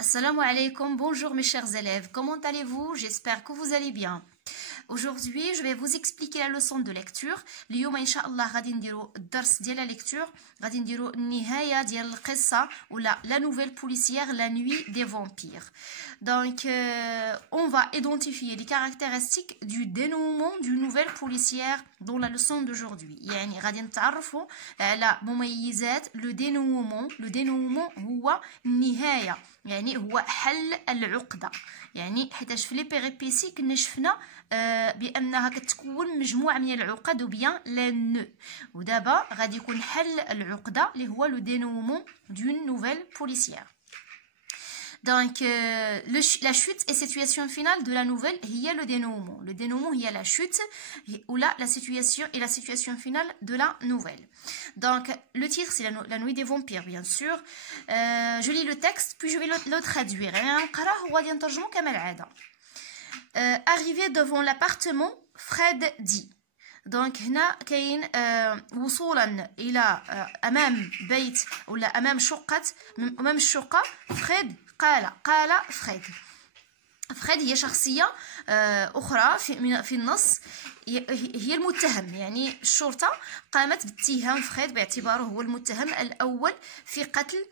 Assalamu alaikum, bonjour mes chers élèves, comment allez-vous? J'espère que vous allez bien. Aujourd'hui, je vais vous expliquer la leçon de lecture. اليوم إن شاء الله غادي نديرو الدرس ديال la lecture، غادي نديرو النهاية ديال القصة ولا la nouvelle policière La Nuit des Vampires. Donc, on va identifier les caractéristiques du dénouement d'une nouvelle policière dans la leçon d'aujourd'hui. يعني غادي نتعرفوا على مميزات le dénouement هو النهاية، يعني هو حل العقدة. يعني حيتاش في لي بيريبيسي كنا شفنا بانها كتكون مجموعه من العقد وبيان لا نو، ودابا غادي يكون حل العقده اللي هو لو دينومون دون نوفيل بوليسيير. Donc, la chute et situation finale de la nouvelle, il y a le dénouement. Le dénouement, il y a la chute ou là, la situation finale de la nouvelle. Donc, le titre, c'est la nuit des vampires, bien sûr. Je lis le texte, puis je vais le traduire. Arrivé devant l'appartement, Fred dit. Donc هنا كاين وصولا الى امام بيت ولا امام الشقه فريد قال فريد هي شخصيه اخرى في النص، هي المتهم. يعني الشرطه قامت باتهام فريد باعتباره هو المتهم الاول في قتل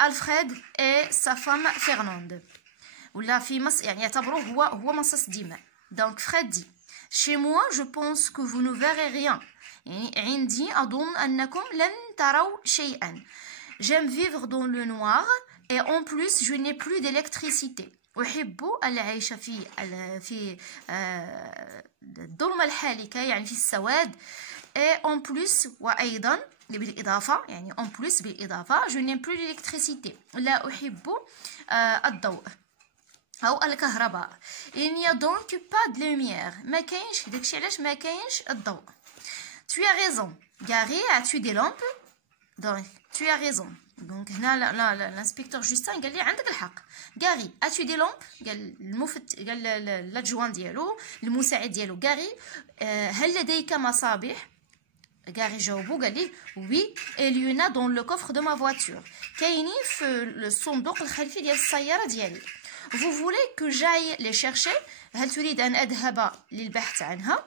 الفريد اي سا فام فرناند، ولا في مصر يعني يعتبروه هو مصاص دماء. دونك فريد دي Chez moi, je pense que vous ne verrez rien. عندي أظن أنكم لن تروا شيئا. J'aime vivre dans le noir et en plus je n'ai plus d'électricité. أحب العيش في الظلمة الحالكة، يعني في السواد. et en plus وأيضا بالإضافة، يعني en plus بالإضافة je n'ai plus d'électricité. لا أحب الضوء أو الكهرباء. il n'y a donc pas de lumière. ما كاينش داكشي علاش ما كاينش الضوء. tu as raison. Gary, as-tu des lampes? donc tu as raison. donc هنا الانسبكتور جوستين قال لي عندك الحق. غاري as-tu des lampes؟ قال الادجوان ديالو المساعد ديالو غاري هل لديك مصابيح؟ غاري جاوبو قال لي وي اليونا دون لو كوفر دو ما فواتور، كاينين في الصندوق الخلفي ديال السياره ديالي. Vous voulez que j'aille les chercher؟ هل تريد أن أذهب للبحث عنها؟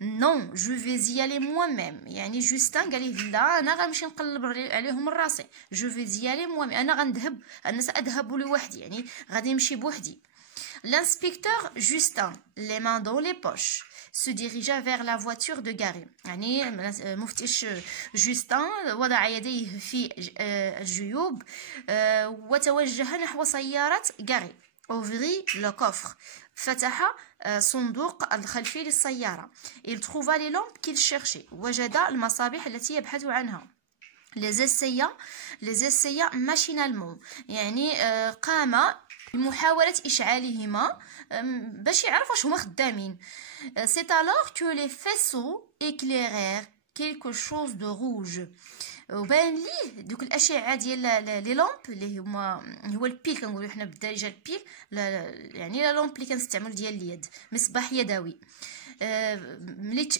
Non, je vais y aller moi-même. يعني جوستان قال لي لا أنا غنمشي نقلب عليهم من راسي. Je vais y aller moi-même. أنا سأذهب لوحدي، يعني غادي نمشي بوحدي. L'inspecteur Justin, les mains dans les poches, se dirigea vers la voiture de Gary. يعني مفتش جوستان وضع يديه في الجيوب وتوجه نحو سيارة غاري. ouvrit le coffre. فتح صندوق الخلفي للسيارة. il trouva les lampes qu'il cherchait. وجد المصابيح التي يبحث عنها. les essaya machinalement. يعني قام بمحاولة إشعالهما باش يعرف واش هما خدامين. c'est alors que les faisceaux éclairèrent quelque chose de rouge. وبان ليه دوك الاشعه ديال لي لامب اللي هو البيل، كنقولوا حنا بالدارجه البيل، يعني لا لامب اللي كنستعمل ديال اليد، مصباح يدوي.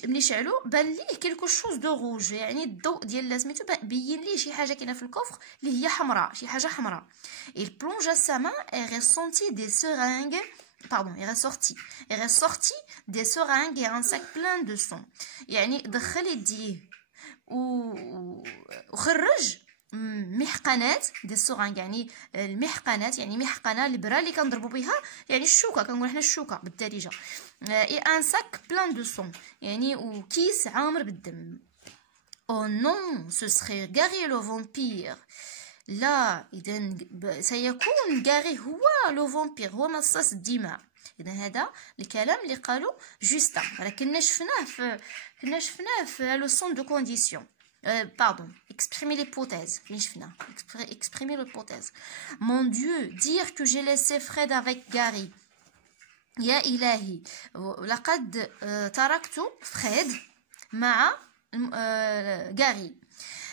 ملي شعلو بان ليه كيلكو شوز دو روج، يعني الضوء ديال سميتو بين ليه شي حاجه كاينه في الكوفر اللي هي حمراء، شي حاجه حمراء. il plongea sa main et ressentit des seringues. Pardon, il ressortit des seringues et un sac plein de sang. يعني دخل يديه وخرج محقنات ديال السورانغ، يعني المحقنات، يعني محقنه البرا اللي كنضربوا بها، يعني الشوكه كنقول حنا الشوكه بالدارجه. اي ان ساك بلان دو سون، يعني وكيس عامر بالدم. او نون سو سخي غاري لو فامبير. لا، اذا سيكون غاري هو لو فامبير، هو مصاص الدماء. إذا هذا الكلام اللي قالوا جوستان، راه كنا شفناه في لا لوسون دو كونديسيون. Pardon, exprimer l'hypothèse. Exprimer l'hypothèse. Mon Dieu, dire que j'ai laissé Fred avec Gary. يا إلهي، لقد تركت فريد مع غاري.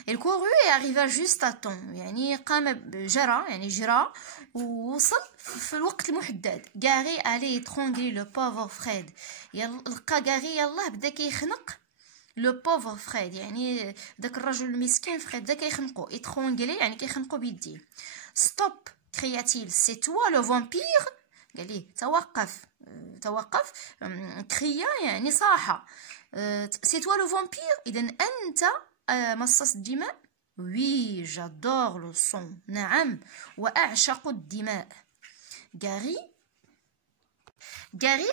Il courut et arriva juste à temps. يعني جرى ووصل في الوقت المحدد. غاري allait étrangler le pauvre Fred. لقى غاري يلاه بدا كيخنق لو بوفر فريد، يعني داك الرجل المسكين فريد بدا كيخنقو. étrangler يعني كيخنقو بيديه. ستوب cria-t-il, c'est toi le vampire? قال لي توقف cria يعني صاح. c'est toi le vampire؟ إذا أنت مصاص الدماء. oui j'adore le sang. نعم وأعشق الدماء. Gary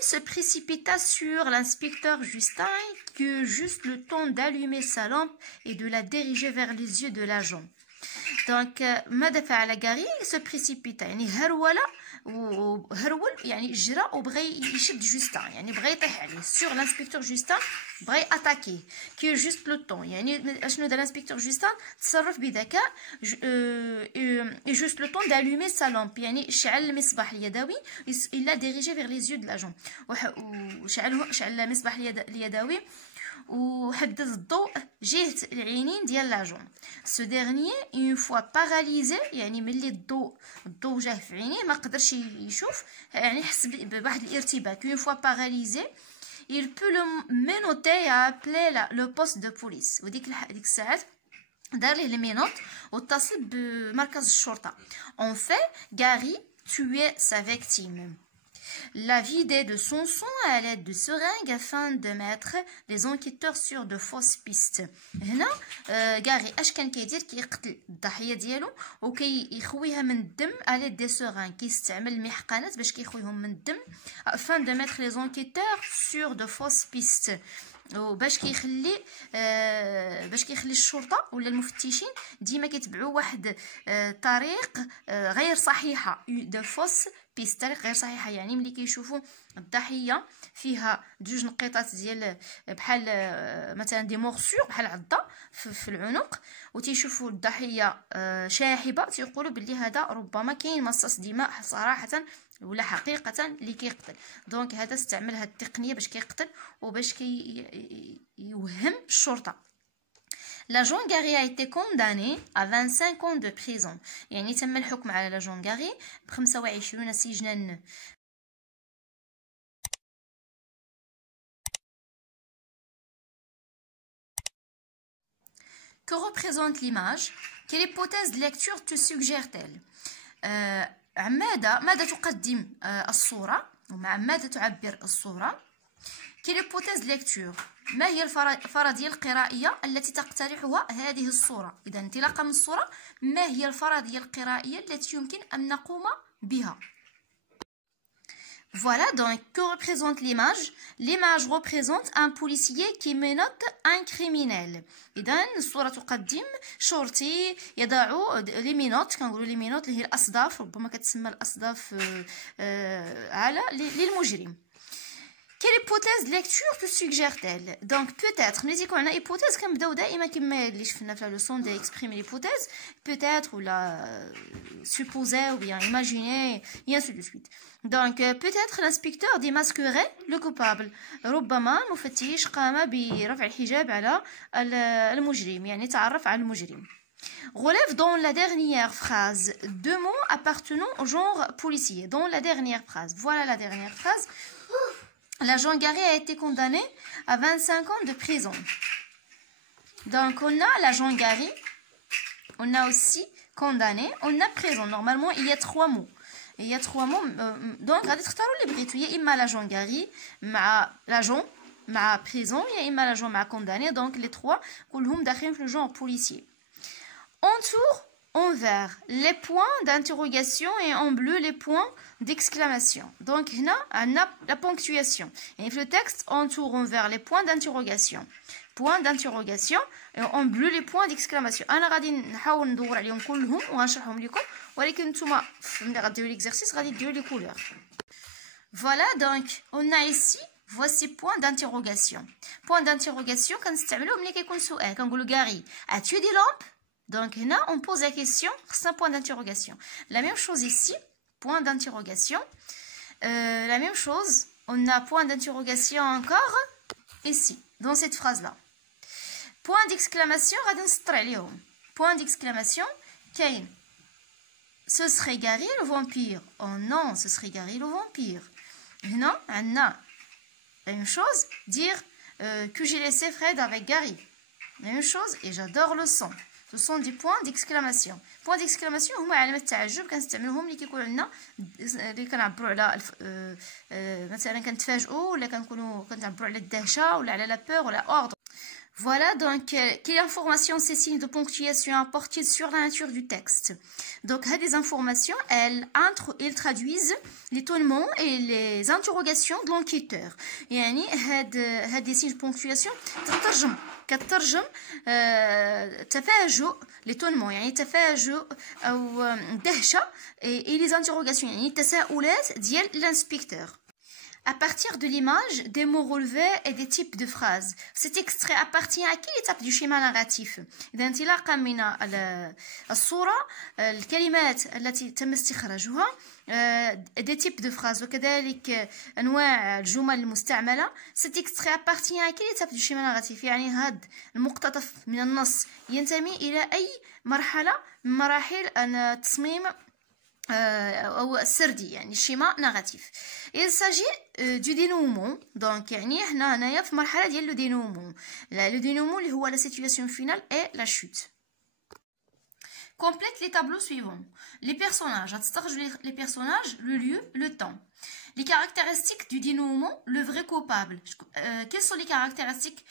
se précipita sur l'inspecteur Justin qui eut juste le temps d'allumer sa lampe et de la diriger vers les yeux de l'agent. Donc ماذا فعل غاري؟ se précipita يعني هرول يعني جرى وبغى يشد جوستان يعني بغى يطيح عليه sur l'inspecteur Justin بغى اتاكي كي جوست لو طون يعني اشنو دار l'inspecteur Justin تصرف بذكاء جوست لو طون d'allumer sa lampe يعني شعل المصباح اليدوي il l'a dirigé vers les yeux de l'agent وشعل المصباح اليدوي وحدد الضوء جهة العينين ديال لاجون. سو ديرنيي اون فوا باراليزي يعني ملي الضوء جاه في عينيه ما قدرش يشوف يعني حس بواحد الارتباك. اون فوا باراليزي il peut le menotter et appeler le poste de police. وديك الساعات دار ليه المينوط واتصل بمركز الشرطة. En fait, Gary tuait sa victime. La vidait de son sang à l'aide de seringues afin de mettre les enquêteurs sur de fausses pistes. هنا غاري اش كان كيدير؟ كيقتل الضحيه ديالو وكيخويها من الدم à l'aide des seringues. كيستعمل المحقنات باش كيخويهم من الدم afin de mettre les enquêteurs sur de fausses pistes. وباش كيخلي الشرطه ولا المفتشين ديما كيتبعوا واحد طريق غير صحيحه. دو فوس بيست طريق غير صحيحه يعني ملي كيشوفوا الضحيه فيها جوج نقيطات ديال بحال مثلا دي مورسور بحال عضه في العنق وتيشوفوا الضحيه شاحبه تيقولوا باللي هذا ربما كاين مصاص دماء صراحه ولا حقيقة اللي كيقتل. دونك هذا استعمل هاد التقنية باش كيقتل وباش يوهم الشرطة. L'agent Gary a été condamné à 25 ans de prison. يعني تم الحكم على l'agent Gary ب25 سجنا. Que représente l'image? Quelle hypothèse de lecture te suggère-t-elle? ماذا تقدم الصورة ومع ماذا تعبر الصورة؟ Quelle hypothèse de lecture؟ ما هي الفرضية القرائية التي تقترحها هذه الصورة؟ إذا انطلاقا من الصورة ما هي الفرضية القرائية التي يمكن أن نقوم بها؟ Voilà donc que représente l'image. L'image représente un policier qui menotte un criminel. إذن الصورة تقدم شرطي يضع لي مينوت. كنقولوا لي مينوت اللي هي الأصداف ربما كتسمى الأصداف على للمجرم. Quelle hypothèse de lecture te suggère-t-elle? Donc peut-être ملي تيكون عندنا hypothèse كنبداو دائما كما اللي شفنا في لوسون دي exprimer l'hypothèse peut-être ولا supposer ou bien imaginer et ainsi de suite. Donc peut-être l'inspecteur démasquerait le coupable. ربما المفتش قام برفع الحجاب على المجرم يعني تعرف على المجرم. Relève dans la dernière phrase deux mots appartenant au genre policier. Dans la dernière phrase, voilà la dernière phrase. L'agent Gary a été condamné à 25 ans de prison. Donc on a l'agent Gary, on a aussi condamné, on a prison. Normalement il y a trois mots. Il y a trois mots. Donc غادي تختاروا اللي بغيتو يا اما l'agent Gary مع l'agent مع prison يا اما l'agent مع condamné. Donc les trois كلهم داخلين في le genre policier. Entoure en vert les points d'interrogation et en bleu les points d'exclamation. Donc هنا عندنا la ponctuation. Et le texte entoure en vert les points d'interrogation. Points d'interrogation et en bleu les points d'exclamation. انا غادي نحاول ندور عليهم كلهم وغنشرحهم لكم ولكن نتوما ملي غديروا l'exercice غادي ديروا les couleurs. Voilà donc on a ici voici point d'interrogation. Point d'interrogation كنستعملوه ملي كيكون سؤال كنقولوا Gary as-tu des lampes? Donc là, on pose la question, c'est un point d'interrogation. La même chose ici, point d'interrogation. La même chose, on a point d'interrogation encore ici, dans cette phrase-là. Point d'exclamation, point d'exclamation, Kane. Ce serait Gary le vampire. Oh non, ce serait Gary le vampire. Non, Anna. La même chose, dire que j'ai laissé Fred avec Gary. La même chose, et j'adore le sang. ce sont des points d'exclamation. Points d'exclamation هما علامات التعجب كنستعملوهم اللي كيكونوا لنا اللي كنعبروا على مثلا كنتفاجئوا ولا كنعبروا على الدهشه ولا على لا بور ولا اوردر. Voilà, donc, quelle information ces signes de ponctuation apportent-ils sur la nature du texte? Donc, des informations, elles traduisent l'étonnement et les interrogations de l'enquêteur. يعني هاد signes de ponctuation كترجم تفاجؤ l'étonnement يعني تفاجؤ أو دهشة et les interrogations يعني التساؤلات ديال l'inspecteur. À partir de l'image, des mots relevés et des types de phrases. Cet extrait appartient à quelle étape du schéma narratif? إذا انطلاقا من الصورة الكلمات التي تم استخراجها des types de phrases وكذلك أنواع الجمل المستعملة. Cet extrait appartient à quelle étape du schéma narratif? يعني هذا المقتطف من النص ينتمي إلى أي مرحلة من مراحل التصميم أو السردي يعني الشيما ناراتيف. Il s'agit du dénouement. Donc يعني هنايا في مرحلة ديال لو dénouement. Le dénouement اللي هو la situation finale et la chute. Complète les tableaux suivants. Les personnages. Les personnages, le lieu, le temps. Les caractéristiques du dénouement, le vrai coupable. Quelles sont les caractéristiques?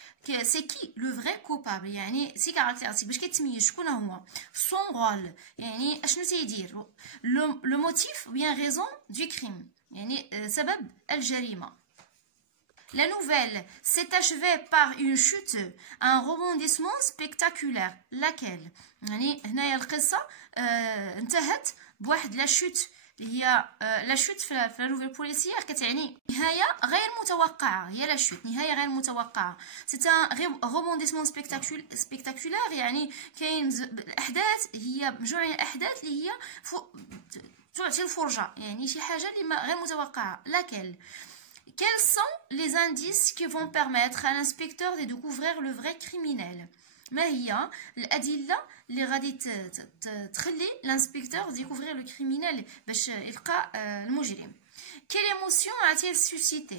C'est qui le vrai coupable? يعني ces caractéristiques باش كيتميز شكون هو son rôle يعني اشنو تيدير le motif ou bien raison du crime يعني سبب الجريمة. La nouvelle s'est achevée par une chute, un rebondissement spectaculaire. Laquelle? يعني هنايا القصة انتهت بواحد لا شوت هي لا شوت في لا نوفيل بوليسيير كتعني نهايه غير متوقعه. هي لا شوت نهايه غير متوقعه. سي ان روبونديسمون سبيكتاكولير يعني كاين الاحداث هي مجموعه من الاحداث اللي هي تعطي الفرجه يعني شي حاجه اللي غير متوقعه. laquelle? Quels sont les indices qui vont permettre à l'inspecteur de découvrir le vrai criminel? ما هي الأدلة اللي غادي تخلي l'inspecteur découvrir le criminel باش يلقى المجرم؟ Quelle émotion a-t-il suscité?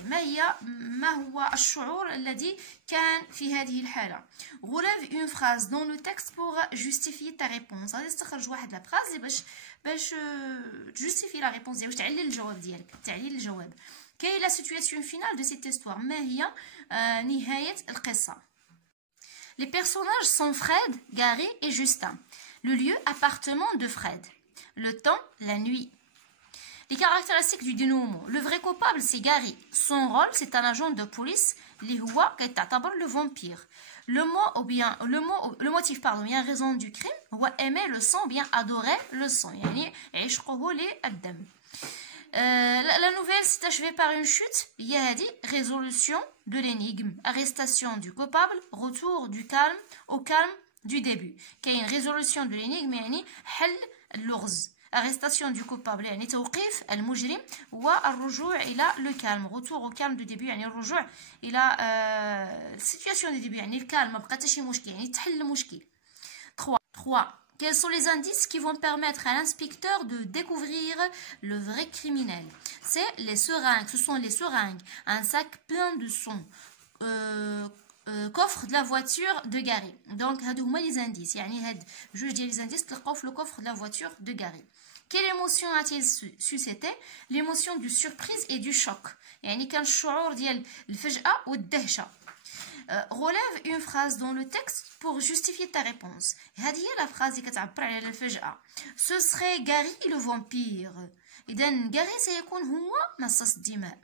ما هو الشعور الذي كان في هذه الحالة؟ Relève une phrase dans le texte pour justifier ta réponse. غادي تستخرج واحد لا phrase باش justifier la réponse ديالك باش تعلل الجواب ديالك تعليل الجواب. Quelle est la situation finale de cette histoire? ما هي نهاية القصة؟ Les personnages sont Fred, Gary et Justin. Le lieu, appartement de Fred. Le temps, la nuit. Les caractéristiques du dénouement. Le vrai coupable, c'est Gary. Son rôle, c'est un agent de police. اللي هو كيتعتبر le vampire. Le motif, bien raison du crime, هو aimer le sang, bien adorer le sang. يعني عشقه للدم. La nouvelle s'est achevée par une chute. Il y a dit résolution de l'énigme, arrestation du coupable, retour du calme au calme du début. Qu'il y a une résolution de l'énigme يعني حل اللغز. Arrestation du coupable يعني توقيف المجرم والرجوع إلى le calme. Retour au calme du début يعني الرجوع إلى situation du début يعني الكالم ما بقى حتى شي مشكل يعني تحل المشكل. 3. Quels sont les indices qui vont permettre à l'inspecteur de découvrir le vrai criminel? C'est les seringues, ce sont les seringues, un sac plein de sang, coffre de la voiture de Gary. Donc, هادو هما les indices. يعني هاد جوج ديال les indices تلقاو في le coffre de la voiture de Gary. Quelle émotion a-t-il suscité? L'émotion du surprise et du choc. يعني كان الشعور ديال الفجأة والدهشة. Relève une phrase dans le texte pour justifier ta réponse. هذه هي la phrase اللي كتعبر على الفجأة. Ce serait Gary le vampire. إذن Gary سيكون هو مصاص الدماء.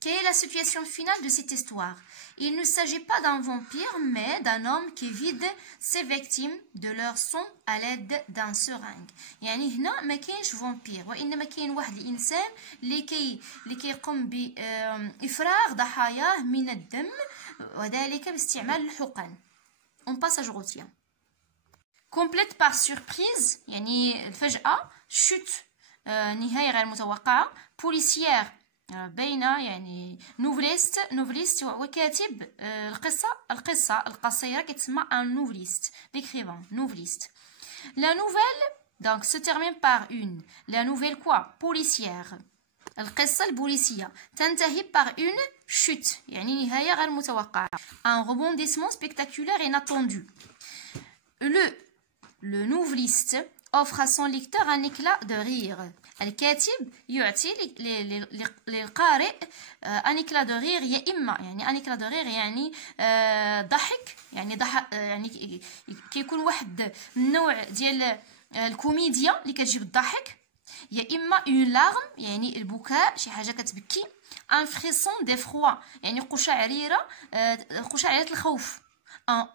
Quelle est la situation finale de cette histoire? Il ne s'agit pas d'un vampire, mais d'un homme qui vide ses victimes de leur sang à l'aide d'un seringue. يعني هنا ما كاينش فامبير وإنما كاين واحد الإنسان اللي كيقوم بإفراغ ضحاياه من الدم وذلك باستعمال الحقن. On passe à Jorotia. Complète par surprise يعني الفجأة. chute نهاية غير متوقعة. policière باينة يعني نوفليست وكاتب القصة القصيرة كتسمى un noveliste l'écrivain noveliste. La nouvelle donc se termine par une. La nouvelle quoi? policière. القصة البوليسية تنتهي par une chute يعني نهاية غير متوقعة. Un rebondissement spectaculaire inattendu. Le le noveliste offre à son lecteur un éclat de rire. الكاتب يعطي للقارئ ان éclat de rire يا اما يعني ان éclat de rire يعني ضحك يعني يعني كيكون واحد النوع ديال الكوميديا اللي كتجيب الضحك، يا اما اون لارم يعني البكاء، شي حاجه كتبكي، ان فريسون ديفروا يعني قشعريره الخوف، ان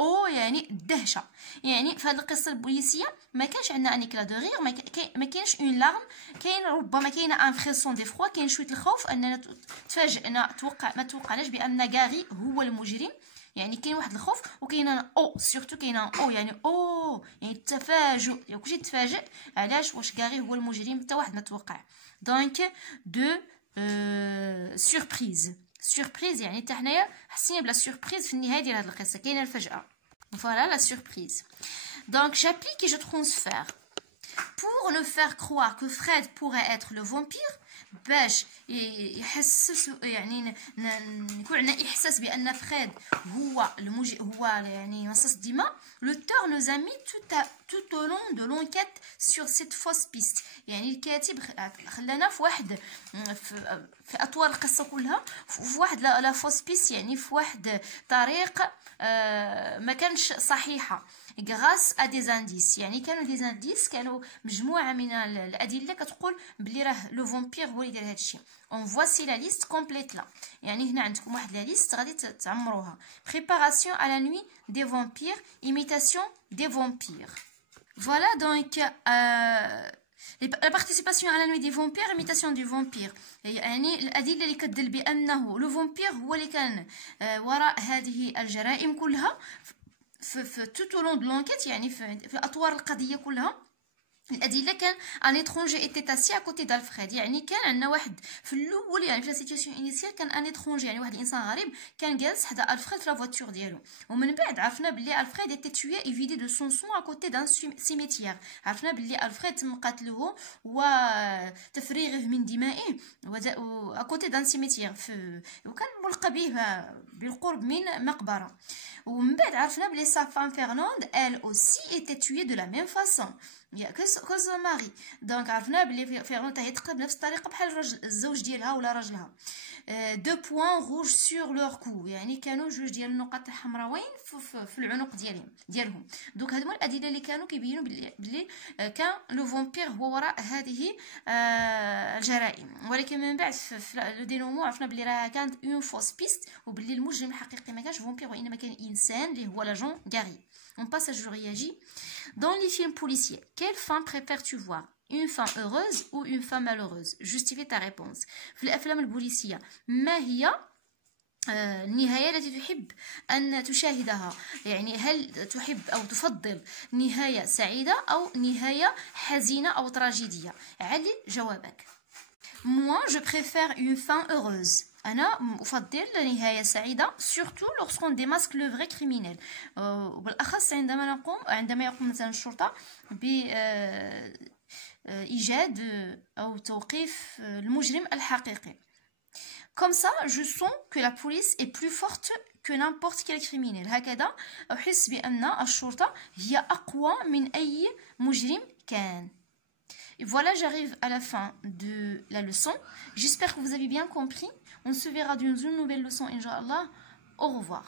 او يعني الدهشه. يعني في هذه القصه البوليسيه ما كانش عندنا ان اكلا دو غير، ما كاينش اون لارم، كاين ربما كاينه ان فريسون دي فروا، كاين شويه الخوف اننا تفاجئنا ما توقعناش بان غاري هو المجرم، يعني كاين واحد الخوف، وكاين او سورتو كاين او يعني يعني التفاجؤ، يعني كلشي تفاجئ علاش واش غاري هو المجرم، حتى واحد ما توقع. دونك دو سوربريز يعني حتى حنايا حسينا بلا سوربريز في النهايه ديال هذه القصه، كاينه الفجأة. Voilà la surprise. Donc j'applique et je transfère. Pour ne faire croire que Fred pourrait être le vampire, باش يحسس يعني يكون عندنا احساس بان فريد هو هو يعني مصاص الدماء. l'auteur nous a mis tout au long de l'enquête sur cette fausse piste. يعني الكاتب خلانا في واحد في اطوار القصه كلها في واحد لا فوس بيست، يعني في واحد طريق ما كانش صحيحه غراس ا دي انديس. يعني كانوا دي انديس، كانوا مجموعه من الادله كتقول بلي راه لو فامبير هو اللي دار هادشي. اون فواسي لا ليست كومبليت لا، يعني هنا عندكم واحد لا ليست غادي تعمروها. بريباراسيون ا لا نوي دي فامبير، ايميتاسيون دي فامبير. فوالا دونك la participation à la nuit des vampires, imitation du vampire. يعني الأدلة اللي كتدل بأنه لو فامبير هو اللي كان وراء هذه الجرائم كلها في tout au long de l'enquête، يعني في أطوار القضية كلها. الادله كان ان اترونجي ايتي تاسي اكوتي دالفريد، يعني كان عندنا واحد في الاول، يعني في لا سيتوياسيون انيسيال كان ان اترونجي يعني واحد الانسان غريب كان جالس حدا الفريد في لا فواتور ديالو، ومن بعد عرفنا بلي الفريد ايتي توي ايفيدي دو سون سون اكوتي دان سيميتيير. عرفنا بلي الفريد تم قتله وتفريغه من دمائه اكوتي دان سيميتيير، وكان ملقى به بالقرب من مقبره. ومن بعد عرفنا بلي sa femme Fernande elle aussi était tuée de la même façon كوز ماري. دونك عرفنا بلي فيرون هي تقريبا بنفس الطريقه بحال الزوج ديالها ولا راجلها. دو بوين روج سور لور كو، يعني كانوا جوج ديال النقط الحمراوين في العنق ديالهم. دونك هادو الادله اللي كانوا كيبينوا بلي كان لو فامبير هو وراء هذه الجرائم. ولكن من بعد في لو دينومون عرفنا بلي راه كانت اون فوس بيست، وبلي المجرم الحقيقي ما كانش فامبير وانما كان انسان اللي هو لاجون غاري. On passe à je réagis. Dans les films policiers, quelle fin préfères-tu voir? Une fin heureuse ou une fin malheureuse? Justifie ta réponse. في الأفلام البوليسية ما هي النهاية التي تحب أن تشاهدها؟ يعني هل تحب أو تفضل نهاية سعيدة أو نهاية حزينة أو تراجيدية؟ علي جوابك. Moi, je préfère une fin heureuse. أنا أفضل نهاية سعيدة surtout lorsqu'on démasque le vrai criminel. وبالأخص عندما يقوم مثلا الشرطة بإيجاد أو توقيف المجرم الحقيقي. Comme ça, je sens que la police est plus forte que n'importe quel criminel. هكذا أحس بأن الشرطة هي أقوى من أي مجرم كان. Et voilà, j'arrive à la fin de la leçon. J'espère que vous avez bien compris. On se verra dans une nouvelle leçon, Inch'Allah. Au revoir.